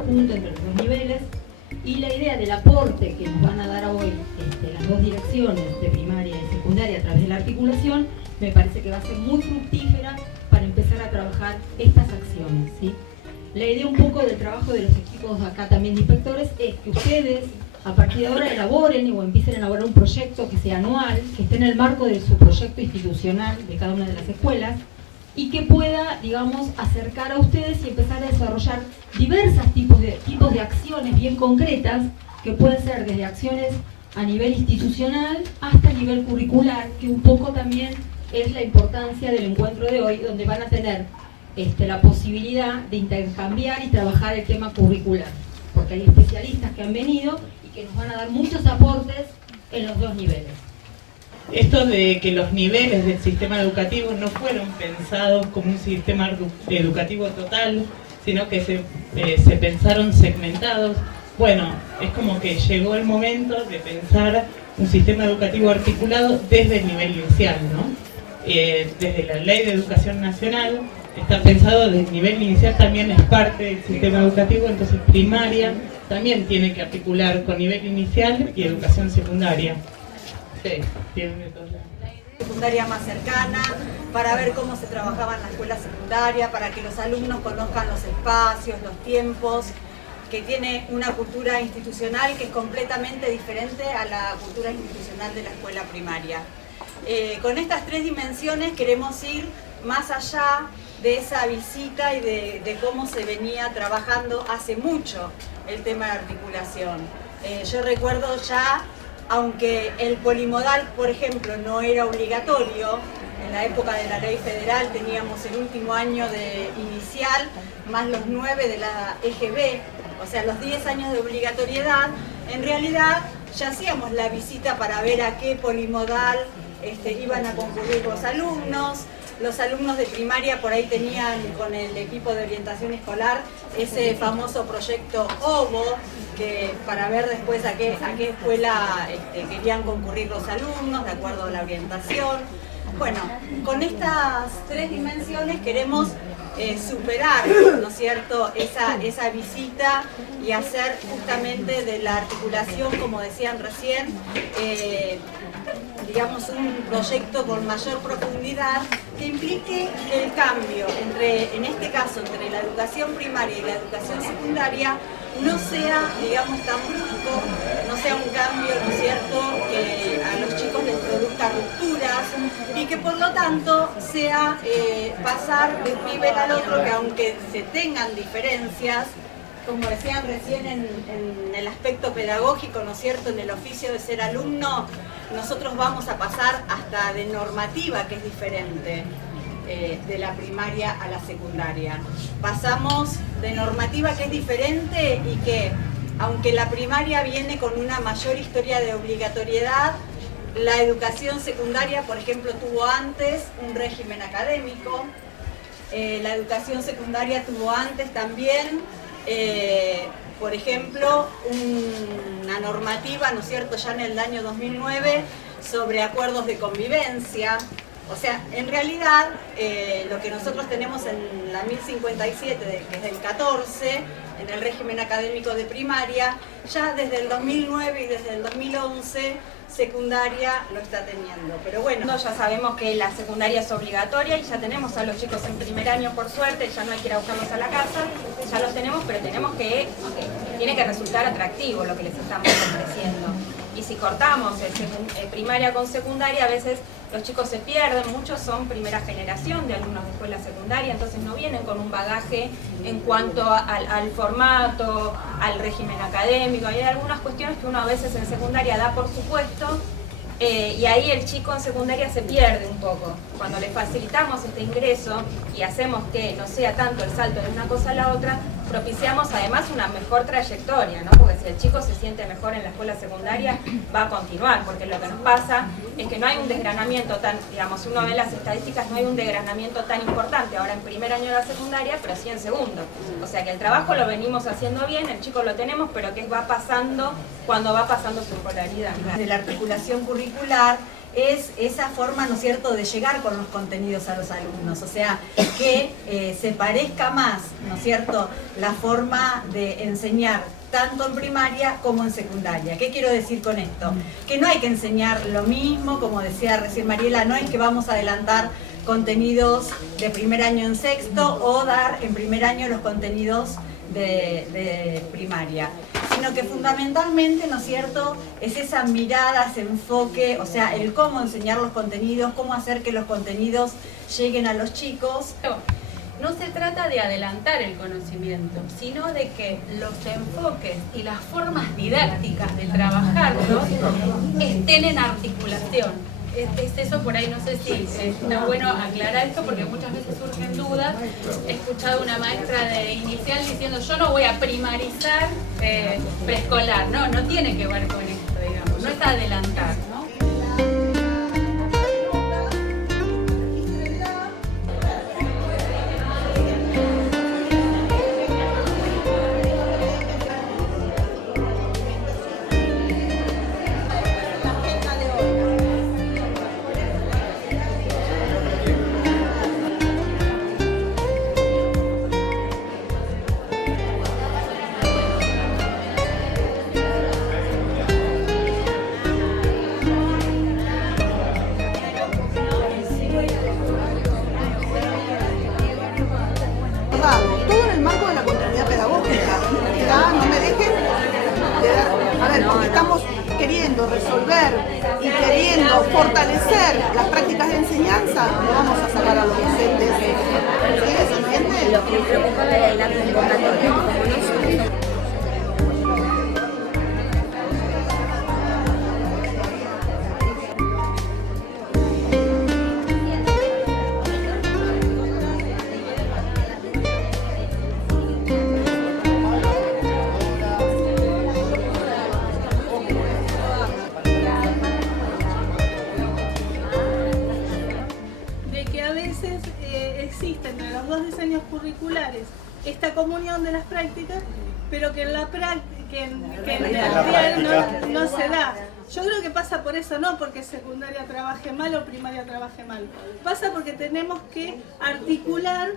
conjunto entre los dos niveles, y la idea del aporte que nos van a dar hoy las dos direcciones de primaria y secundaria a través de la articulación me parece que va a ser muy fructífera para empezar a trabajar estas acciones, ¿sí? La idea un poco del trabajo de los equipos acá también de inspectores es que ustedes a partir de ahora elaboren o empiecen a elaborar un proyecto que sea anual, que esté en el marco de su proyecto institucional de cada una de las escuelas y que pueda, digamos, acercar a ustedes y empezar a desarrollar diversos tipos de acciones bien concretas que pueden ser desde acciones a nivel institucional hasta nivel curricular, que un poco también es la importancia del encuentro de hoy, donde van a tener la posibilidad de intercambiar y trabajar el tema curricular, porque hay especialistas que han venido y que nos van a dar muchos aportes en los dos niveles. Esto de que los niveles del sistema educativo no fueron pensados como un sistema educativo total, sino que se pensaron segmentados. Bueno, es como que llegó el momento de pensar un sistema educativo articulado desde el nivel inicial, ¿no? Desde la Ley de Educación Nacional está pensado desde el nivel inicial, también es parte del sistema educativo, entonces primaria también tiene que articular con nivel inicial y educación secundaria. Sí, tienen de todos lados. Secundaria más cercana, para ver cómo se trabajaba en la escuela secundaria, para que los alumnos conozcan los espacios, los tiempos, que tiene una cultura institucional que es completamente diferente a la cultura institucional de la escuela primaria. Con estas tres dimensiones queremos ir más allá de esa visita y de cómo se venía trabajando hace mucho el tema de articulación. Yo recuerdo ya, aunque el polimodal, por ejemplo, no era obligatorio, en la época de la ley federal teníamos el último año de inicial, más los 9 de la EGB, o sea, los 10 años de obligatoriedad, en realidad ya hacíamos la visita para ver a qué polimodal iban a concurrir los alumnos de primaria por ahí tenían con el equipo de orientación escolar ese famoso proyecto OVO, que para ver después a qué escuela querían concurrir los alumnos de acuerdo a la orientación. Bueno, con estas tres dimensiones queremos superar, ¿no es cierto?, esa visita y hacer justamente de la articulación, como decían recién, digamos un proyecto con mayor profundidad que implique el cambio en este caso, entre la educación primaria y la educación secundaria, no sea, digamos, tan brusco, no sea un cambio, ¿no es cierto?, que a los chicos les produzca rupturas y que por lo tanto sea pasar de un nivel al otro, que aunque se tengan diferencias, como decían recién en el aspecto pedagógico, ¿no es cierto?, en el oficio de ser alumno, nosotros vamos a pasar hasta de normativa, que es diferente de la primaria a la secundaria. Pasamos de normativa que es diferente y que, aunque la primaria viene con una mayor historia de obligatoriedad, la educación secundaria, por ejemplo, tuvo antes un régimen académico, la educación secundaria tuvo antes también, por ejemplo, una normativa, ¿no es cierto?, ya en el año 2009 sobre acuerdos de convivencia. O sea, en realidad, lo que nosotros tenemos en la 1057, que es del 14, en el régimen académico de primaria, ya desde el 2009 y desde el 2011, secundaria lo está teniendo. Pero bueno, ya sabemos que la secundaria es obligatoria y ya tenemos a los chicos en primer año, por suerte, ya no hay que ir a buscarlos a la casa, ya los tenemos, pero tenemos que, tiene que resultar atractivo lo que les estamos ofreciendo. Y si cortamos primaria con secundaria, a veces los chicos se pierden, muchos son primera generación de alumnos de escuela secundaria, entonces no vienen con un bagaje en cuanto al formato, al régimen académico. Hay algunas cuestiones que uno a veces en secundaria da por supuesto, y ahí el chico en secundaria se pierde un poco. Cuando le facilitamos este ingreso y hacemos que no sea tanto el salto de una cosa a la otra, propiciamos además una mejor trayectoria, ¿no? Porque si el chico se siente mejor en la escuela secundaria, va a continuar, porque lo que nos pasa es que no hay un desgranamiento tan, digamos, uno ve las estadísticas, no hay un desgranamiento tan importante ahora en primer año de la secundaria, pero sí en segundo. O sea que el trabajo lo venimos haciendo bien, el chico lo tenemos, pero que va pasando cuando va pasando su escolaridad. De la articulación curricular, es esa forma, ¿no es cierto?, de llegar con los contenidos a los alumnos, o sea, que se parezca más, ¿no es cierto?, la forma de enseñar tanto en primaria como en secundaria. ¿Qué quiero decir con esto? Que no hay que enseñar lo mismo, como decía recién Mariela, no es que vamos a adelantar contenidos de primer año en sexto o dar en primer año los contenidos de primaria, sino que fundamentalmente, ¿no es cierto?, es esa mirada, ese enfoque, o sea, el cómo enseñar los contenidos, cómo hacer que los contenidos lleguen a los chicos. No se trata de adelantar el conocimiento, sino de que los enfoques y las formas didácticas de trabajarlos estén en articulación. Es eso, por ahí no sé si está bueno aclarar esto porque muchas veces surgen dudas. He escuchado una maestra de inicial diciendo yo no voy a primarizar preescolar. No tiene que ver con esto, digamos, no es adelantar, ¿no? Todo en el marco de la continuidad pedagógica. No me dejen de dar, a ver, porque estamos queriendo resolver y queriendo fortalecer las prácticas de enseñanza, no vamos a sacar a los docentes. ¿Sí? ¿Se entiende? Lo que me preocupaba era la convocatoria, como no son. Existe entre los dos diseños curriculares esta comunión de las prácticas, pero que en la práctica no se da. Yo creo que pasa por eso, no porque secundaria trabaje mal o primaria trabaje mal. Pasa porque tenemos que articular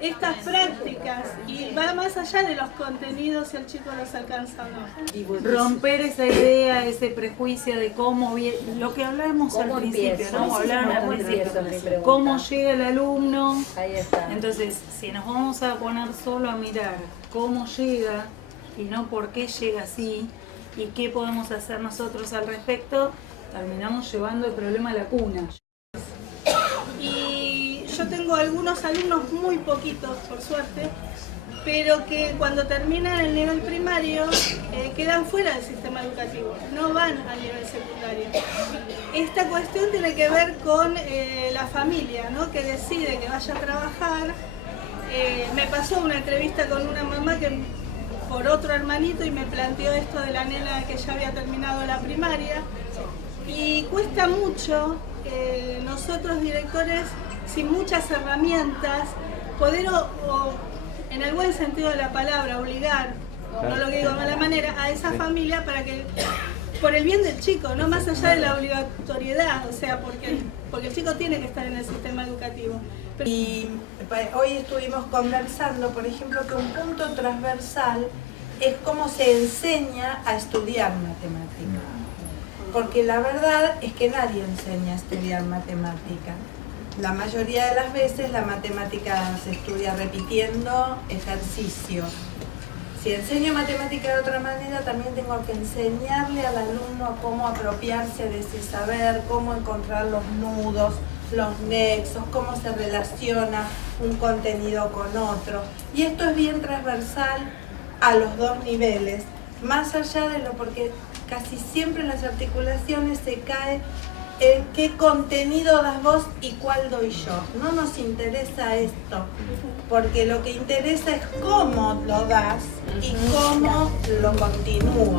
estas prácticas y va más allá de los contenidos si el chico los alcanza o no. Romper esa idea, ese prejuicio de cómo lo que hablábamos al principio, ¿no? Hablaron al principio, cómo llega el alumno. Ahí está. Entonces, si nos vamos a poner solo a mirar cómo llega y no por qué llega así y qué podemos hacer nosotros al respecto, terminamos llevando el problema a la cuna. Y yo tengo algunos alumnos, muy poquitos por suerte, pero que cuando terminan el nivel primario quedan fuera del sistema educativo, no van al nivel secundario. Esta cuestión tiene que ver con la familia, ¿no?, que decide que vaya a trabajar. Me pasó una entrevista con una mamá que por otro hermanito y me planteó esto de la nena que ya había terminado la primaria. Y cuesta mucho nosotros directores, sin muchas herramientas, poder en el buen sentido de la palabra, obligar, no lo que digo de mala manera, a esa familia para que, por el bien del chico, no más allá de la obligatoriedad, o sea, porque el chico tiene que estar en el sistema educativo. Y hoy estuvimos conversando, por ejemplo, que un punto transversal es cómo se enseña a estudiar matemática. Porque la verdad es que nadie enseña a estudiar matemática. La mayoría de las veces la matemática se estudia repitiendo ejercicio. Si enseño matemática de otra manera, también tengo que enseñarle al alumno cómo apropiarse de ese saber, cómo encontrar los nudos, los nexos, cómo se relaciona un contenido con otro. Y esto es bien transversal a los dos niveles, más allá de lo, porque casi siempre en las articulaciones se cae en qué contenido das vos y cuál doy yo. No nos interesa esto, porque lo que interesa es cómo lo das y cómo lo continúo.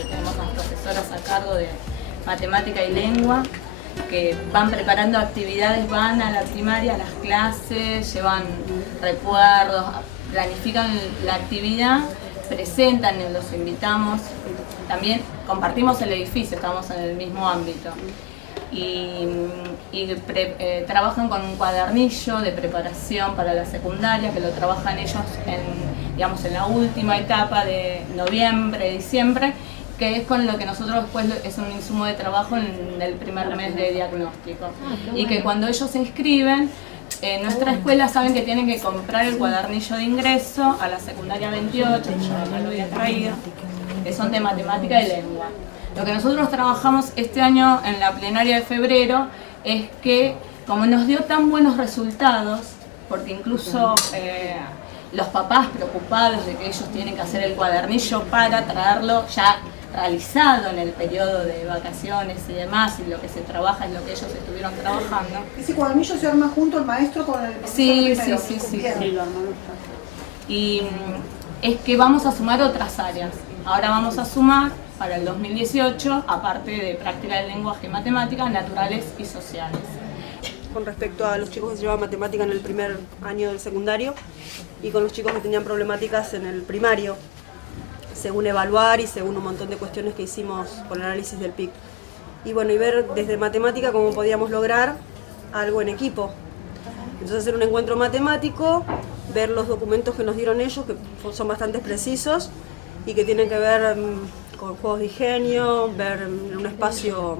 donde tenemos las profesoras a cargo de matemática y lengua, que van preparando actividades, van a la primaria, a las clases, llevan recuerdos, planifican la actividad, presentan, los invitamos, también compartimos el edificio, estamos en el mismo ámbito. Y trabajan con un cuadernillo de preparación para la secundaria, que lo trabajan ellos en la última etapa de noviembre, diciembre, que es con lo que nosotros después es un insumo de trabajo en el primer mes de diagnóstico. Y que cuando ellos se inscriben, en nuestra escuela saben que tienen que comprar el cuadernillo de ingreso a la secundaria 28, yo ya lo había traído, que son de matemática y lengua. Lo que nosotros trabajamos este año en la plenaria de febrero es que, como nos dio tan buenos resultados, porque incluso los papás preocupados de que ellos tienen que hacer el cuadernillo para traerlo ya realizado en el periodo de vacaciones y demás, y lo que se trabaja es lo que ellos estuvieron trabajando. ¿Ese cuadernillo se arma junto el maestro con el profesor? Sí. Bien. Y es que vamos a sumar otras áreas. Ahora vamos a sumar para el 2018, aparte de práctica del lenguaje y matemáticas, naturales y sociales. Con respecto a los chicos que se llevaban matemática en el primer año del secundario y con los chicos que tenían problemáticas en el primario, según evaluar y según un montón de cuestiones que hicimos con el análisis del PIC. Y bueno, y ver desde matemática cómo podíamos lograr algo en equipo. Entonces hacer un encuentro matemático, ver los documentos que nos dieron ellos, que son bastante precisos y que tienen que ver con juegos de ingenio, ver en un espacio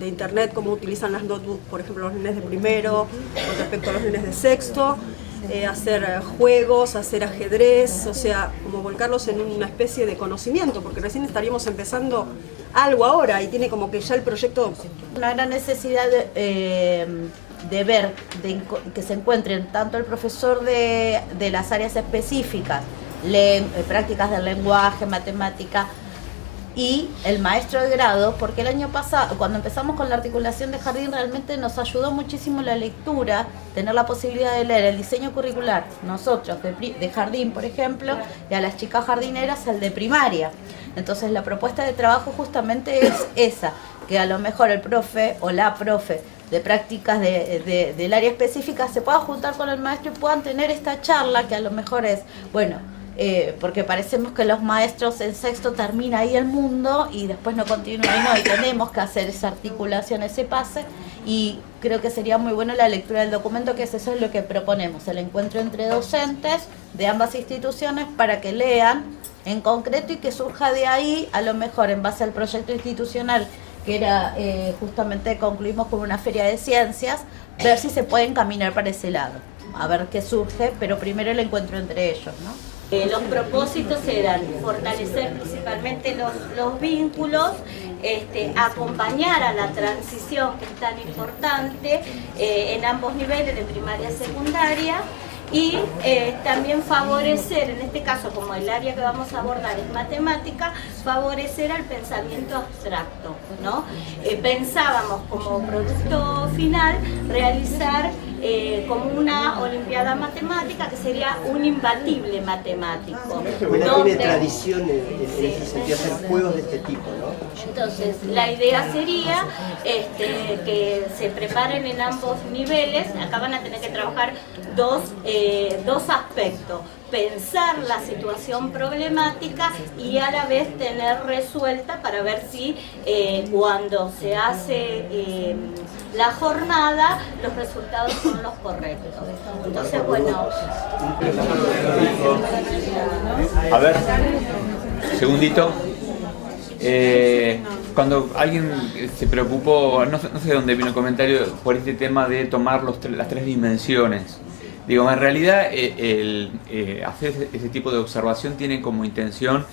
de internet cómo utilizan las notebooks, por ejemplo, los nenes de primero con respecto a los nenes de sexto, hacer juegos, hacer ajedrez, o sea, como volcarlos en una especie de conocimiento, porque recién estaríamos empezando algo ahora y tiene como que ya el proyecto... Una gran necesidad de ver, que se encuentren tanto el profesor de las áreas específicas, prácticas del lenguaje, matemática, y el maestro de grado, porque el año pasado, cuando empezamos con la articulación de jardín, realmente nos ayudó muchísimo la lectura, tener la posibilidad de leer el diseño curricular, nosotros de jardín, por ejemplo, y a las chicas jardineras el de primaria. Entonces la propuesta de trabajo justamente es esa, que a lo mejor el profe o la profe de prácticas del área específica se pueda juntar con el maestro y puedan tener esta charla, que a lo mejor es, bueno, porque parecemos que los maestros en sexto termina ahí el mundo y después no continúa y no, y tenemos que hacer esa articulación, ese pase, y creo que sería muy bueno la lectura del documento, que eso es lo que proponemos, el encuentro entre docentes de ambas instituciones para que lean en concreto y que surja de ahí, a lo mejor en base al proyecto institucional que era justamente concluimos con una feria de ciencias, ver si se pueden caminar para ese lado, a ver qué surge, pero primero el encuentro entre ellos, ¿no? Los propósitos eran fortalecer principalmente los vínculos, acompañar a la transición que es tan importante en ambos niveles de primaria y secundaria, y también favorecer, en este caso como el área que vamos a abordar es matemática, favorecer al pensamiento abstracto, ¿no? Pensábamos como producto final realizar como una olimpiada matemática que sería un imbatible matemático. Tiene tradición en ese sentido, hacer juegos de este tipo, ¿no? Entonces, la idea sería que se preparen en ambos niveles. Acá van a tener que trabajar dos aspectos: pensar la situación problemática y a la vez tener resuelta para ver si cuando se hace la jornada los resultados son los correctos. Entonces, bueno. A ver, segundito. Cuando alguien se preocupó, no sé de dónde vino el comentario, por este tema de tomar las tres dimensiones. Digo, en realidad hacer ese tipo de observación tiene como intención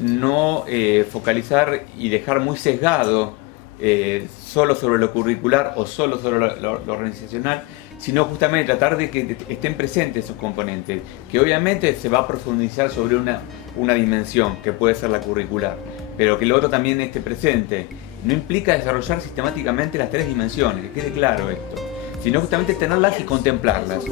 no focalizar y dejar muy sesgado solo sobre lo curricular o solo sobre lo organizacional, sino justamente tratar de que estén presentes esos componentes, que obviamente se va a profundizar sobre una dimensión que puede ser la curricular, pero que el otro también esté presente. No implica desarrollar sistemáticamente las tres dimensiones, que quede claro esto, sino justamente tenerlas y contemplarlas.